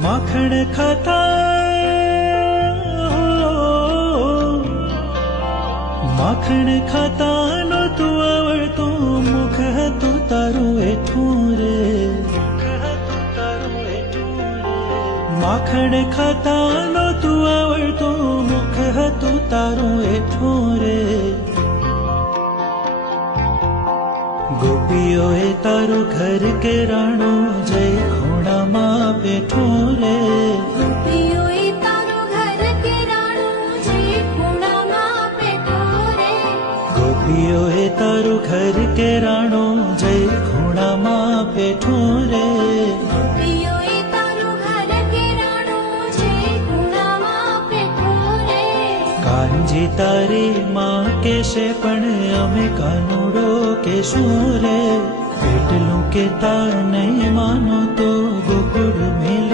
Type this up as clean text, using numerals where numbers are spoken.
માખણ ખાતા નહોતું આવડતું, મુખ હતું તારું એઠું રે. માખણ ખાતા નહોતું આવડતું, મુખ હતું તારું એઠું રે. ગોપીઓએ તારું ઘર કેરાણું જય ખૂણામાં બેઠું રે. ગોપીઓએ તારું ઘર કેરાણું જય ખૂણામાં બેઠું રે. ગોપીઓએ તારું ઘર કેરાણું જય ખૂણામાં બેઠું રે. ગોપીઓએ તારું ઘર કેરાણું જય ખૂણામાં બેઠું રે. કાનજી તારી માં કેશે પણ અમે કાનુડો કેશું રે. એટલું કેતા નહીં માનો તો ગોકુળ મેલ